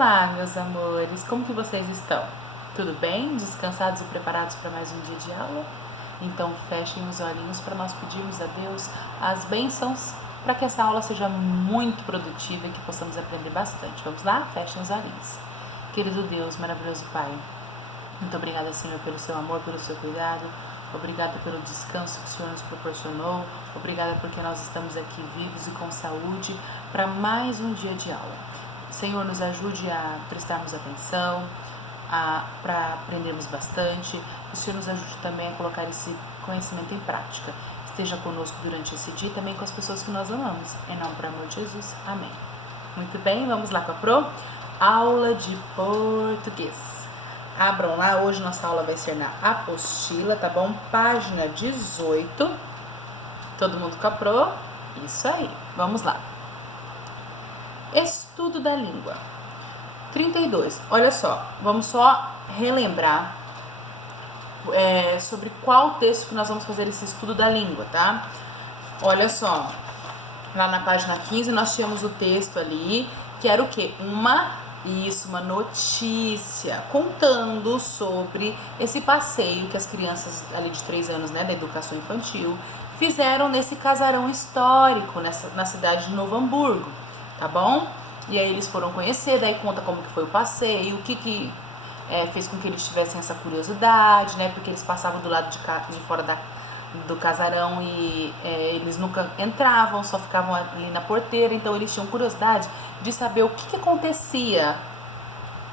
Olá, meus amores, como que vocês estão? Tudo bem? Descansados e preparados para mais um dia de aula? Então fechem os olhinhos para nós pedirmos a Deus as bênçãos para que essa aula seja muito produtiva e que possamos aprender bastante. Vamos lá? Fechem os olhinhos. Querido Deus, maravilhoso Pai, muito obrigada, Senhor, pelo seu amor, pelo seu cuidado. Obrigada pelo descanso que o Senhor nos proporcionou. Obrigada porque nós estamos aqui vivos e com saúde para mais um dia de aula. Senhor, nos ajude a prestarmos atenção, para aprendermos bastante. O Senhor nos ajude também a colocar esse conhecimento em prática. Esteja conosco durante esse dia e também com as pessoas que nós amamos. Em nome do amor de Jesus. Amém. Muito bem, vamos lá com a Pro. Aula de português. Abram lá, hoje nossa aula vai ser na apostila, tá bom? Página 18. Todo mundo com a Pro? Isso aí, vamos lá. Estudo da língua. 32. Olha só, vamos só relembrar sobre qual texto que nós vamos fazer esse estudo da língua, tá? Olha só, lá na página 15 nós tínhamos o texto ali, que era o quê? Uma notícia contando sobre esse passeio que as crianças ali de 3 anos, né, da educação infantil, fizeram nesse casarão histórico na cidade de Novo Hamburgo, tá bom? E aí eles foram conhecer, daí conta como que foi o passeio, o que fez com que eles tivessem essa curiosidade, né, porque eles passavam do lado de fora do casarão e eles nunca entravam, só ficavam ali na porteira, então eles tinham curiosidade de saber o que acontecia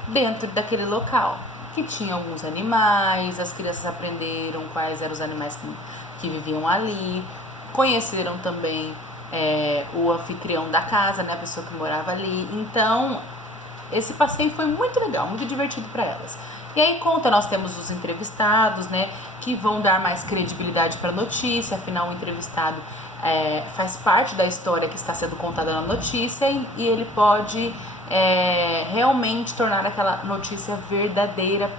dentro daquele local, que tinha alguns animais, as crianças aprenderam quais eram os animais que viviam ali, conheceram também o anfitrião da casa, né, a pessoa que morava ali. Então esse passeio foi muito legal, muito divertido para elas. E aí conta, nós temos os entrevistados, né, que vão dar mais credibilidade para a notícia, afinal o entrevistado faz parte da história que está sendo contada na notícia e ele pode realmente tornar aquela notícia verdadeira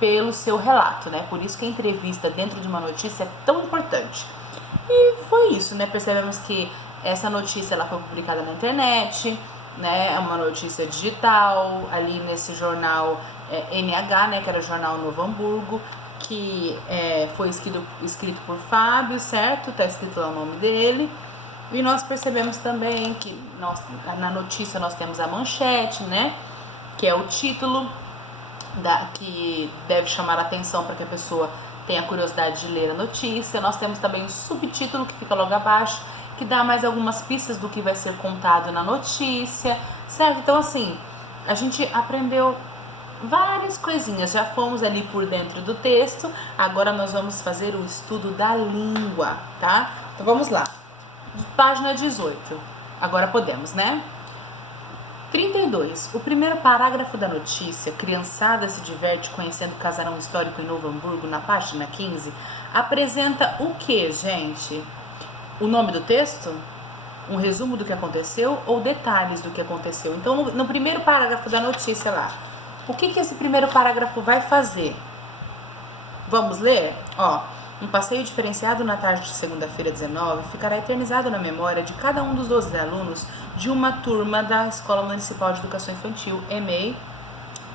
pelo seu relato, né? Por isso que a entrevista dentro de uma notícia é tão importante. E foi isso, né? Percebemos que essa notícia ela foi publicada na internet, né? É uma notícia digital, ali nesse jornal NH, né? Que era o jornal Novo Hamburgo, que foi escrito por Fábio, certo? Tá escrito lá o nome dele. E nós percebemos também que na notícia nós temos a manchete, né? Que é o título que deve chamar a atenção para que a pessoa tenha curiosidade de ler a notícia. Nós temos também o subtítulo que fica logo abaixo, que dá mais algumas pistas do que vai ser contado na notícia, certo? Então assim, a gente aprendeu várias coisinhas, já fomos ali por dentro do texto, agora nós vamos fazer o estudo da língua, tá? Então vamos lá, página 18, agora podemos, né? 32. O primeiro parágrafo da notícia, criançada se diverte conhecendo o casarão histórico em Novo Hamburgo, na página 15, apresenta o que, gente? O nome do texto? Um resumo do que aconteceu ou detalhes do que aconteceu? Então, no primeiro parágrafo da notícia lá, o que esse primeiro parágrafo vai fazer? Vamos ler? Ó, um passeio diferenciado na tarde de segunda-feira 19 ficará eternizado na memória de cada um dos 12 alunos de uma turma da Escola Municipal de Educação Infantil, EMEI,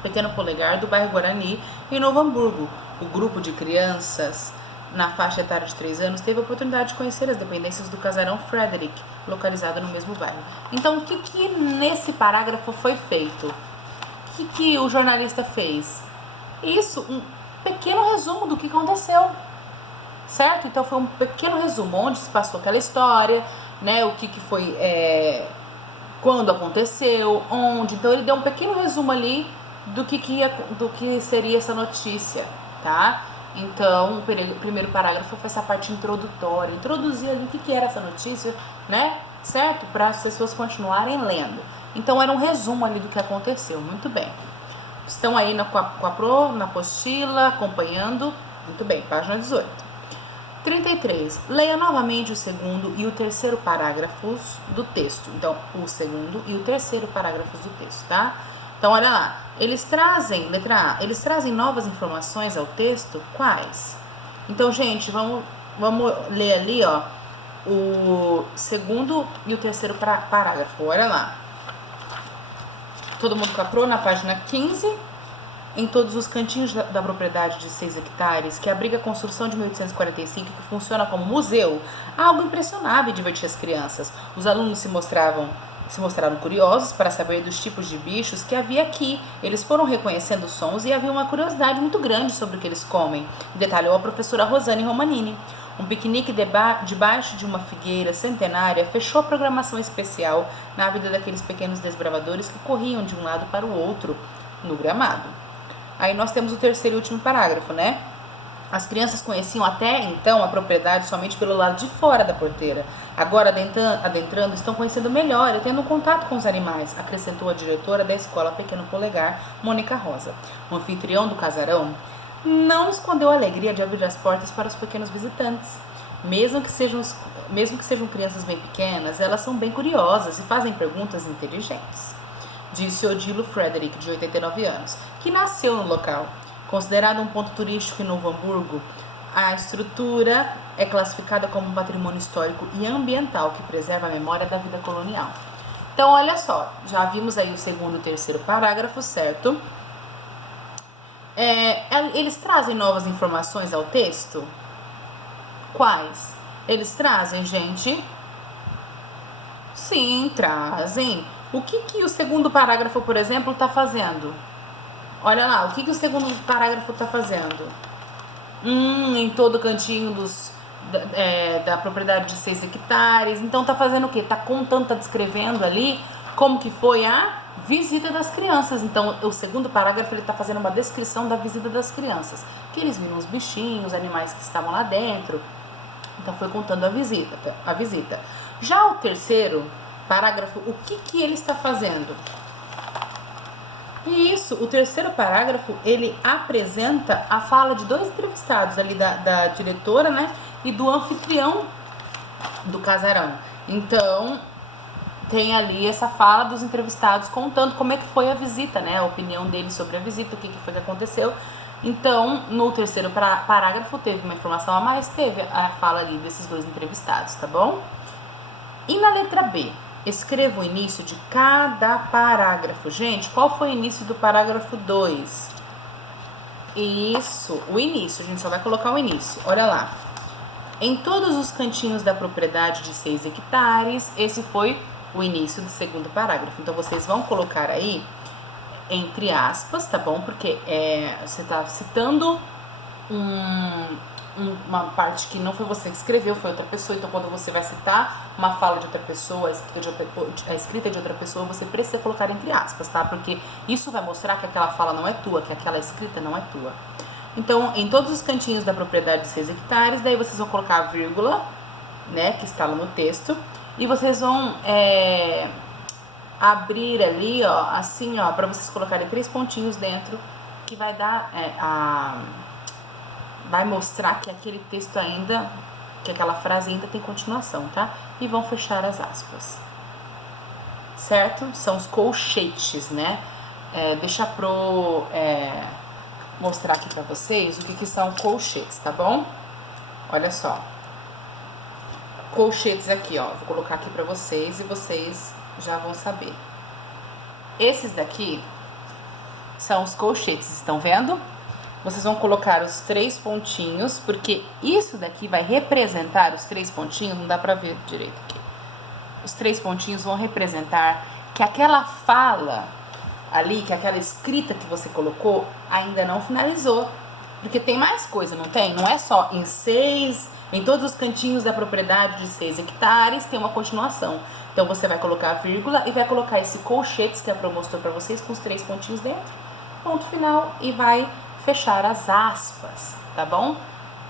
Pequeno Polegar, do bairro Guarani, em Novo Hamburgo. O grupo de crianças na faixa etária de 3 anos teve a oportunidade de conhecer as dependências do casarão Frederick, localizado no mesmo bairro. Então, o que nesse parágrafo foi feito? O que o jornalista fez? Isso, um pequeno resumo do que aconteceu, certo? Então foi um pequeno resumo, onde se passou aquela história, né? O que foi, quando aconteceu, onde. Então ele deu um pequeno resumo ali do que seria essa notícia, tá? Então o primeiro parágrafo foi essa parte introdutória, introduzir ali o que era essa notícia, né? Certo? Para as pessoas continuarem lendo. Então era um resumo ali do que aconteceu, muito bem. Estão aí com a Pro, na apostila, acompanhando, muito bem, página 18. 33. Leia novamente o segundo e o terceiro parágrafos do texto. Então, o segundo e o terceiro parágrafos do texto, tá? Então, olha lá. Eles trazem, letra A, eles trazem novas informações ao texto? Quais? Então, gente, vamos ler ali, ó, o segundo e o terceiro parágrafo. Olha lá. Todo mundo caprou na página 15. Em todos os cantinhos da propriedade de 6 hectares, que abriga a construção de 1845, que funciona como museu, algo impressionável e divertia as crianças. Os alunos se mostraram curiosos para saber dos tipos de bichos que havia aqui. Eles foram reconhecendo os sons e havia uma curiosidade muito grande sobre o que eles comem, detalhou a professora Rosane Romanini. Um piquenique debaixo de uma figueira centenária fechou a programação especial na vida daqueles pequenos desbravadores que corriam de um lado para o outro no gramado. Aí nós temos o terceiro e último parágrafo, né? As crianças conheciam até então a propriedade somente pelo lado de fora da porteira. Agora, adentrando, estão conhecendo melhor e tendo contato com os animais, acrescentou a diretora da escola Pequeno Polegar, Mônica Rosa. O anfitrião do casarão não escondeu a alegria de abrir as portas para os pequenos visitantes. Mesmo que sejam crianças bem pequenas, elas são bem curiosas e fazem perguntas inteligentes, disse Odilo Frederick, de 89 anos, que nasceu no local. Considerado um ponto turístico em Novo Hamburgo, a estrutura é classificada como um patrimônio histórico e ambiental que preserva a memória da vida colonial. Então, olha só, já vimos aí o segundo e o terceiro parágrafo, certo? Eles trazem novas informações ao texto? Quais? Eles trazem, gente? Sim, trazem. O que o segundo parágrafo, por exemplo, está fazendo? Olha lá, o que o segundo parágrafo está fazendo? Em todo cantinho da propriedade de 6 hectares. Então está fazendo o quê? Está contando, está descrevendo ali como que foi a visita das crianças. Então o segundo parágrafo ele está fazendo uma descrição da visita das crianças. Que eles viram os bichinhos, os animais que estavam lá dentro. Então foi contando a visita. Já o terceiro parágrafo, o que ele está fazendo? Isso, o terceiro parágrafo, ele apresenta a fala de dois entrevistados ali, da diretora, né, e do anfitrião do casarão. Então, tem ali essa fala dos entrevistados contando como é que foi a visita, né, a opinião deles sobre a visita, o que foi que aconteceu. Então, no terceiro parágrafo, teve uma informação a mais, teve a fala ali desses dois entrevistados, tá bom? E na letra B? Escreva o início de cada parágrafo. Gente, qual foi o início do parágrafo 2? Isso, o início. A gente só vai colocar o início. Olha lá. Em todos os cantinhos da propriedade de 6 hectares, esse foi o início do segundo parágrafo. Então, vocês vão colocar aí, entre aspas, tá bom? Porque você está citando uma parte que não foi você que escreveu, foi outra pessoa. Então, quando você vai citar uma fala de outra pessoa, a escrita de outra pessoa, você precisa colocar entre aspas, tá? Porque isso vai mostrar que aquela fala não é tua, que aquela escrita não é tua. Então, em todos os cantinhos da propriedade de 6 hectares, daí vocês vão colocar a vírgula, né, que está lá no texto, e vocês vão abrir ali, ó, assim, ó, para vocês colocarem 3 pontinhos dentro, que vai dar vai mostrar que aquele texto ainda, que aquela frase ainda tem continuação, tá? E vão fechar as aspas, certo? São os colchetes, né? Deixa pro mostrar aqui pra vocês o que são colchetes, tá bom? Olha só. Colchetes aqui, ó. Vou colocar aqui pra vocês e vocês já vão saber. Esses daqui são os colchetes, estão vendo? Vocês vão colocar os 3 pontinhos, porque isso daqui vai representar, os 3 pontinhos, não dá pra ver direito aqui. Os 3 pontinhos vão representar que aquela fala ali, que aquela escrita que você colocou, ainda não finalizou. Porque tem mais coisa, não tem? Não é só em todos os cantinhos da propriedade de 6 hectares, tem uma continuação. Então, você vai colocar a vírgula e vai colocar esse colchetes que a Pro mostrou pra vocês, com os 3 pontinhos dentro. Ponto final, e vai fechar as aspas, tá bom?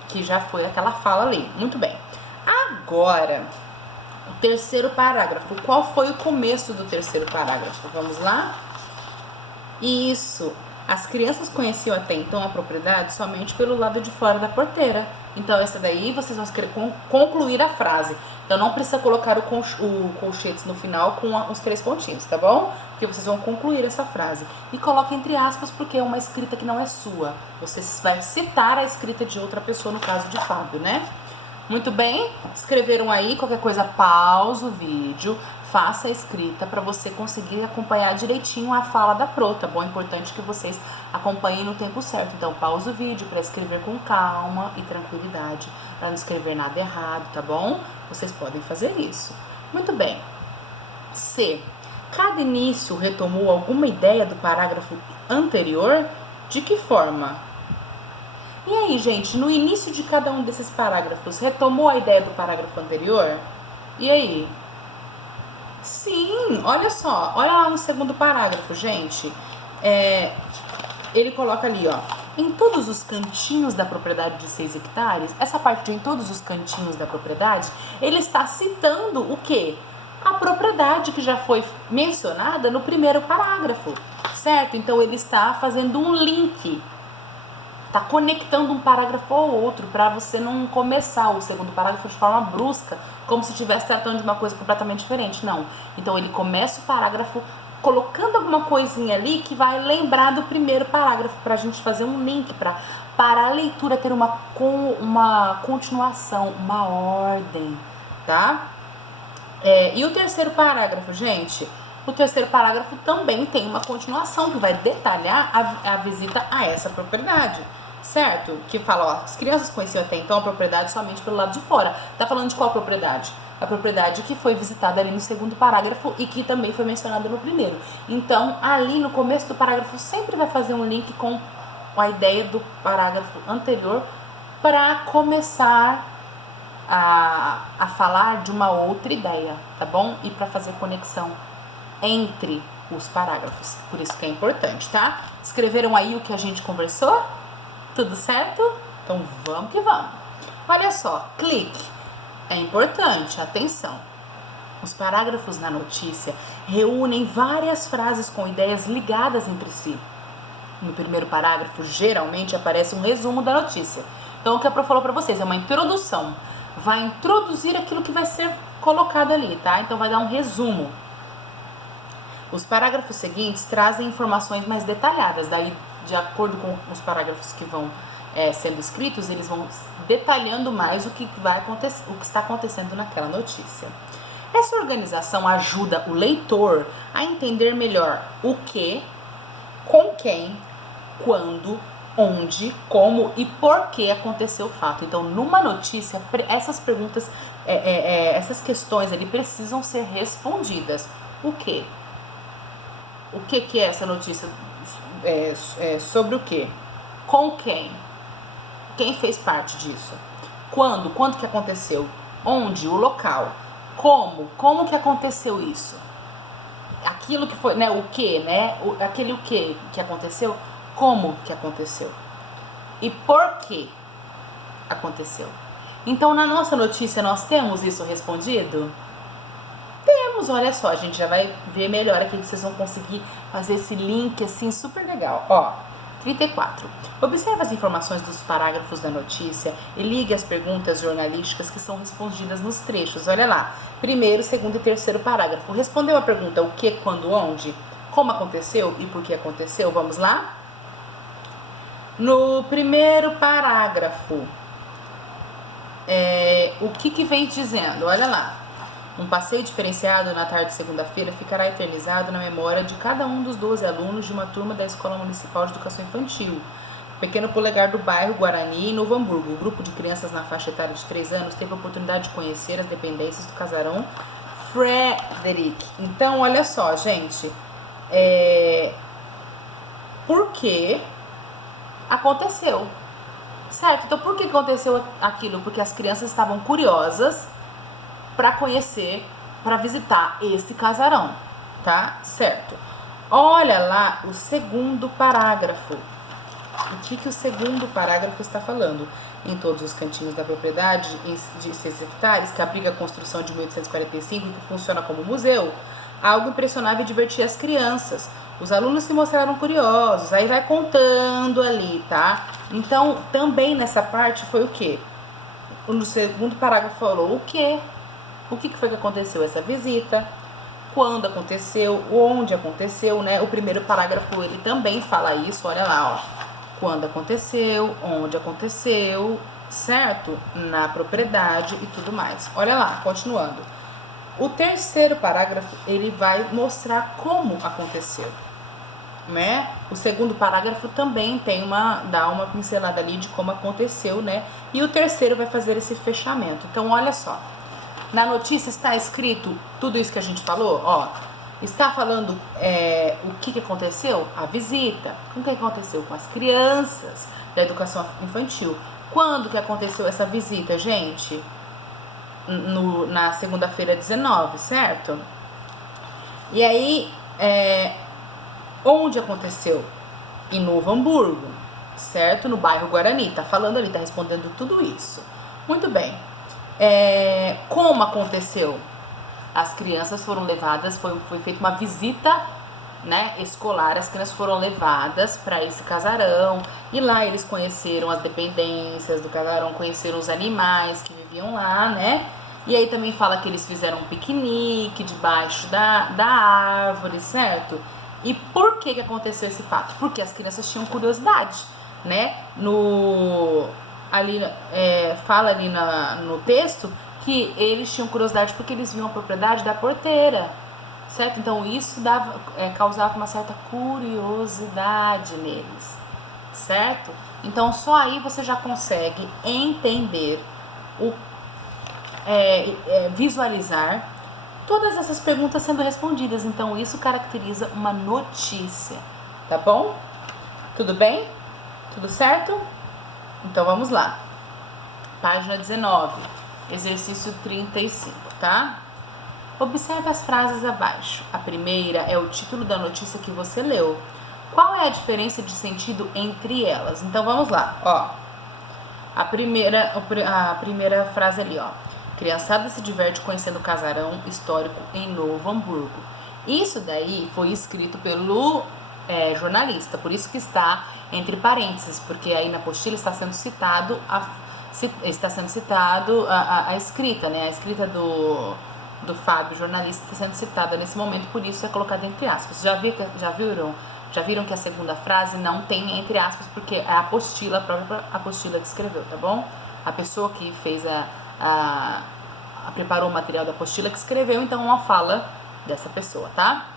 Que já foi aquela fala ali. Muito bem. Agora, o terceiro parágrafo. Qual foi o começo do terceiro parágrafo? Vamos lá? Isso. As crianças conheciam até então a propriedade somente pelo lado de fora da porteira. Então, essa daí vocês vão concluir a frase. Então, não precisa colocar o colchetes no final com os 3 pontinhos, tá bom? Porque vocês vão concluir essa frase. E coloque entre aspas, porque é uma escrita que não é sua. Você vai citar a escrita de outra pessoa, no caso de Fábio, né? Muito bem, escreveram aí, qualquer coisa pausa o vídeo, faça a escrita para você conseguir acompanhar direitinho a fala da pro, tá bom? É importante que vocês acompanhem no tempo certo. Então, pausa o vídeo para escrever com calma e tranquilidade, para não escrever nada errado, tá bom? Vocês podem fazer isso. Muito bem. C. Cada início retomou alguma ideia do parágrafo anterior? De que forma? E aí, gente, no início de cada um desses parágrafos, retomou a ideia do parágrafo anterior? E aí? Sim, olha só, olha lá no segundo parágrafo, gente. Ele coloca ali, ó, em todos os cantinhos da propriedade de 6 hectares, essa parte de em todos os cantinhos da propriedade, ele está citando o quê? A propriedade que já foi mencionada no primeiro parágrafo, certo? Então, ele está fazendo um link, tá conectando um parágrafo ao outro para você não começar o segundo parágrafo de forma brusca, como se estivesse tratando de uma coisa completamente diferente. Não. Então, ele começa o parágrafo colocando alguma coisinha ali que vai lembrar do primeiro parágrafo, para a gente fazer um link, para a leitura ter uma continuação, uma ordem, tá? E o terceiro parágrafo, gente? O terceiro parágrafo também tem uma continuação que vai detalhar a visita a essa propriedade, certo? Que fala, ó, as crianças conheciam até então a propriedade somente pelo lado de fora. Tá falando de qual propriedade? A propriedade que foi visitada ali no segundo parágrafo e que também foi mencionada no primeiro. Então, ali no começo do parágrafo sempre vai fazer um link com a ideia do parágrafo anterior para começar a falar de uma outra ideia, tá bom? E para fazer conexão entre os parágrafos. Por isso que é importante, tá? Escreveram aí o que a gente conversou? Tudo certo? Então vamos que vamos. Olha só, clique. É importante, atenção. Os parágrafos na notícia reúnem várias frases com ideias ligadas entre si. No primeiro parágrafo, geralmente aparece um resumo da notícia. Então, o que a Pro falou para vocês é uma introdução. Vai introduzir aquilo que vai ser colocado ali, tá? Então, vai dar um resumo. Os parágrafos seguintes trazem informações mais detalhadas. Daí, de acordo com os parágrafos que vão sendo escritos, eles vão detalhando mais o que vai acontecer, o que está acontecendo naquela notícia. Essa organização ajuda o leitor a entender melhor o que, com quem, quando, onde, como e por que aconteceu o fato. Então, numa notícia, essas perguntas, essas questões ali precisam ser respondidas. O que? O que é essa notícia? Sobre o que? Com quem? Quem fez parte disso? Quando? Quando que aconteceu? Onde? O local. Como? Como que aconteceu isso? Aquilo que foi, né? O que, né? Aquele o que aconteceu? Como que aconteceu? E por que aconteceu? Então, na nossa notícia, nós temos isso respondido? Temos, olha só, a gente já vai ver melhor aqui que vocês vão conseguir fazer esse link assim super legal. Ó, 34. Observe as informações dos parágrafos da notícia e ligue as perguntas jornalísticas que são respondidas nos trechos. Olha lá, primeiro, segundo e terceiro parágrafo. Respondeu a pergunta o que, quando, onde, como aconteceu e por que aconteceu? Vamos lá? No primeiro parágrafo, o que vem dizendo? Olha lá. Um passeio diferenciado na tarde de segunda-feira ficará eternizado na memória de cada um dos 12 alunos de uma turma da Escola Municipal de Educação Infantil, Pequeno Polegar do bairro Guarani, em Novo Hamburgo. O grupo de crianças na faixa etária de 3 anos teve a oportunidade de conhecer as dependências do casarão Frederick. Então, olha só, gente. Por que aconteceu? Certo? Então, por que aconteceu aquilo? Porque as crianças estavam curiosas para conhecer, para visitar esse casarão, tá? Certo. Olha lá o segundo parágrafo. O que o segundo parágrafo está falando? Em todos os cantinhos da propriedade de 6 hectares, que abriga a construção de 1845 e que funciona como museu, algo impressionável e divertia as crianças. Os alunos se mostraram curiosos, aí vai contando ali, tá? Então, também nessa parte foi o quê? No segundo parágrafo falou o quê? O que foi que aconteceu essa visita? Quando aconteceu? Onde aconteceu, né? O primeiro parágrafo, ele também fala isso, olha lá, ó. Quando aconteceu, onde aconteceu, certo? Na propriedade e tudo mais. Olha lá, continuando. O terceiro parágrafo, ele vai mostrar como aconteceu, né? O segundo parágrafo também dá uma pincelada ali de como aconteceu, né? E o terceiro vai fazer esse fechamento. Então, olha só. Na notícia está escrito tudo isso que a gente falou, ó. Está falando o que aconteceu? A visita. O que aconteceu com as crianças da educação infantil? Quando que aconteceu essa visita, gente? Na segunda-feira 19, certo? E aí, onde aconteceu? Em Novo Hamburgo, certo? No bairro Guarani. Tá falando ali, tá respondendo tudo isso. Muito bem. Como aconteceu? As crianças foram levadas, foi feita uma visita, né, escolar. As crianças foram levadas para esse casarão e lá eles conheceram as dependências do casarão, conheceram os animais que viviam lá, né? E aí também fala que eles fizeram um piquenique debaixo da árvore, certo? E por que aconteceu esse fato? Porque as crianças tinham curiosidade, né? Fala ali no texto que eles tinham curiosidade porque eles viam a propriedade da porteira, certo? Então isso causava uma certa curiosidade neles, certo? Então só aí você já consegue entender, visualizar todas essas perguntas sendo respondidas. Então isso caracteriza uma notícia, tá bom? Tudo bem? Tudo certo? Então vamos lá. Página 19, exercício 35, tá? Observe as frases abaixo. A primeira é o título da notícia que você leu. Qual é a diferença de sentido entre elas? Então vamos lá, ó. A primeira frase ali, ó. Criançada se diverte conhecendo o casarão histórico em Novo Hamburgo. Isso daí foi escrito pelo jornalista, por isso que está entre parênteses, porque aí na apostila está sendo citado a escrita, né? A escrita do Fábio, jornalista, está sendo citada nesse momento, por isso é colocado entre aspas. Já viram que a segunda frase não tem entre aspas, porque é a própria apostila que escreveu, tá bom? A pessoa que fez preparou o material da apostila que escreveu, então uma fala dessa pessoa, tá?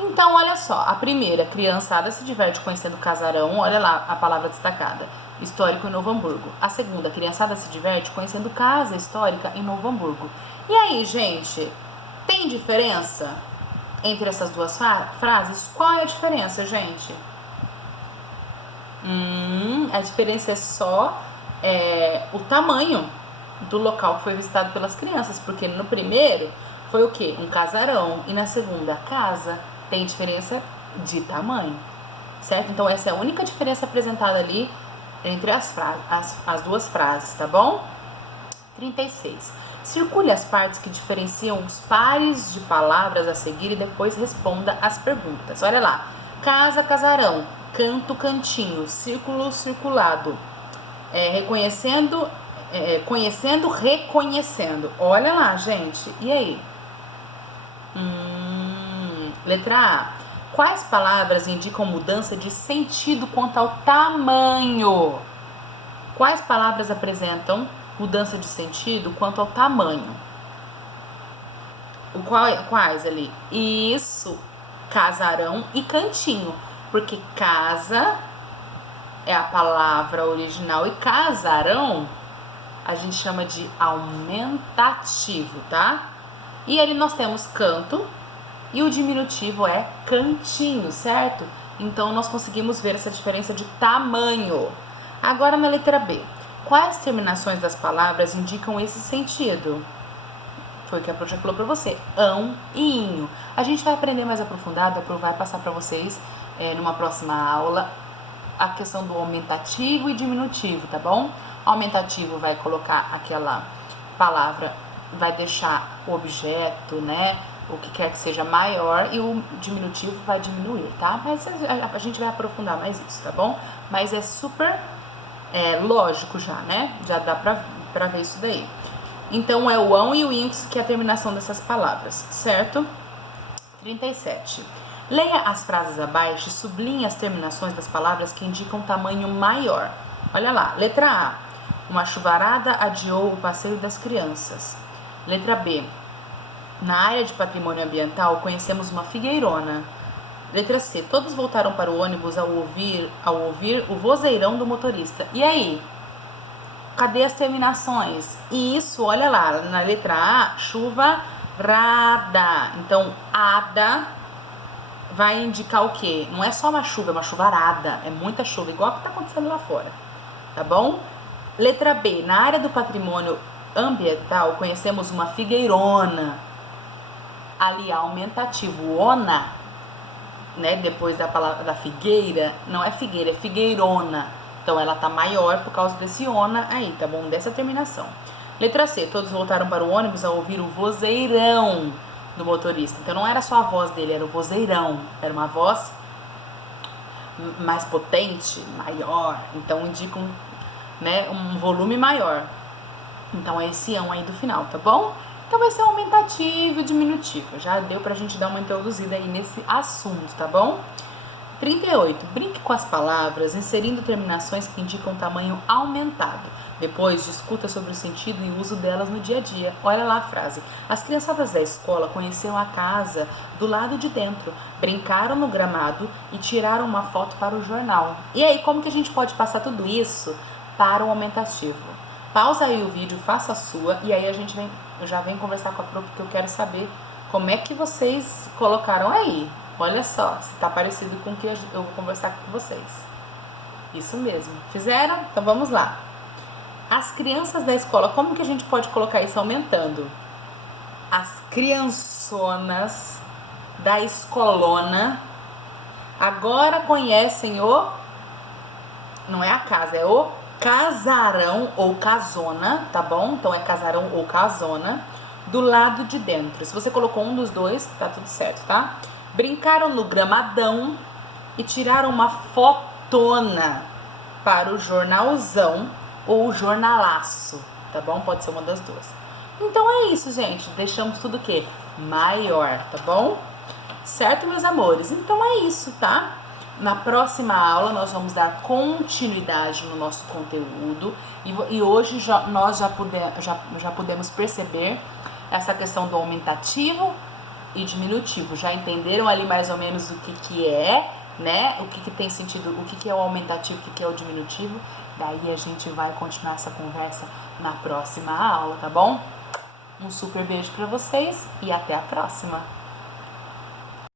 Então, olha só, a primeira, criançada se diverte conhecendo o casarão, olha lá a palavra destacada, histórico em Novo Hamburgo. A segunda, criançada se diverte conhecendo casa histórica em Novo Hamburgo. E aí, gente, tem diferença entre essas duas frases? Qual é a diferença, gente? A diferença é só o tamanho do local que foi visitado pelas crianças, porque no primeiro foi o quê? Um casarão, e na segunda, casa. Tem diferença de tamanho, certo? Então essa é a única diferença apresentada ali entre as duas frases, tá bom? 36. Circule as partes que diferenciam os pares de palavras a seguir e depois responda as perguntas. Olha lá. Casa, casarão. Canto, cantinho. Círculo, circulado. Conhecendo, reconhecendo. Olha lá, gente. E aí? Letra A. Quais palavras indicam mudança de sentido quanto ao tamanho? Quais palavras apresentam mudança de sentido quanto ao tamanho? Quais ali? Isso, casarão e cantinho. Porque casa é a palavra original e casarão a gente chama de aumentativo, tá? E ali nós temos canto e o diminutivo é cantinho, certo? Então nós conseguimos ver essa diferença de tamanho. Agora na letra B. Quais terminações das palavras indicam esse sentido? Foi o que a Pro já falou pra você. Ão e inho. A gente vai aprender mais aprofundado, a Pro vai passar pra vocês numa próxima aula a questão do aumentativo e diminutivo, tá bom? Aumentativo vai colocar aquela palavra, vai deixar o objeto, né? O que quer que seja maior, e o diminutivo vai diminuir, tá? Mas a gente vai aprofundar mais isso, tá bom? Mas é super lógico já, né? Já dá pra ver isso daí. Então é o ão e o inho que é a terminação dessas palavras, certo? 37. Leia as frases abaixo e sublinhe as terminações das palavras que indicam tamanho maior. Olha lá, letra A. Uma chuvarada adiou o passeio das crianças. Letra B. Na área de patrimônio ambiental, conhecemos uma figueirona. Letra C. Todos voltaram para o ônibus ao ouvir o vozeirão do motorista. E aí? Cadê as terminações? E isso, olha lá, na letra A, chuvarada. Então, ada vai indicar o quê? Não é só uma chuva, é uma chuvarada. É muita chuva, igual a que está acontecendo lá fora. Tá bom? Letra B. Na área do patrimônio ambiental, conhecemos uma figueirona. Ali, aumentativo, ona, né? Depois da palavra da figueira, não é figueira, é figueirona. Então, ela tá maior por causa desse ona aí, tá bom? Dessa terminação. Letra C. Todos voltaram para o ônibus ao ouvir o vozeirão do motorista. Então, não era só a voz dele, era o vozeirão. Era uma voz mais potente, maior. Então, indica um volume maior. Então, é esse ão aí do final, tá bom? Então, vai ser aumentativo e diminutivo. Já deu pra gente dar uma introduzida aí nesse assunto, tá bom? 38. Brinque com as palavras, inserindo terminações que indicam tamanho aumentado. Depois, discuta sobre o sentido e uso delas no dia a dia. Olha lá a frase. As criançadas da escola conheceram a casa do lado de dentro, brincaram no gramado e tiraram uma foto para o jornal. E aí, como que a gente pode passar tudo isso para o aumentativo? Pausa aí o vídeo, faça a sua e aí eu já venho conversar com a Pro, porque eu quero saber como é que vocês colocaram aí. Olha só, se tá parecido com o que eu vou conversar com vocês. Isso mesmo. Fizeram? Então vamos lá. As crianças da escola, como que a gente pode colocar isso aumentando? As criançonas da escolona agora conhecem não é a casa, é o casarão ou casona, tá bom? Então é casarão ou casona do lado de dentro. Se você colocou um dos dois, tá tudo certo, tá? Brincaram no gramadão e tiraram uma fotona para o jornalzão ou jornalaço, tá bom? Pode ser uma das duas. Então é isso, gente. Deixamos tudo o quê? Maior, tá bom? Certo, meus amores? Então é isso, tá? Na próxima aula nós vamos dar continuidade no nosso conteúdo e hoje nós já podemos perceber essa questão do aumentativo e diminutivo. Já entenderam ali mais ou menos o que é, né? O que tem sentido, o que é o aumentativo, o que é o diminutivo. Daí a gente vai continuar essa conversa na próxima aula, tá bom? Um super beijo pra vocês e até a próxima!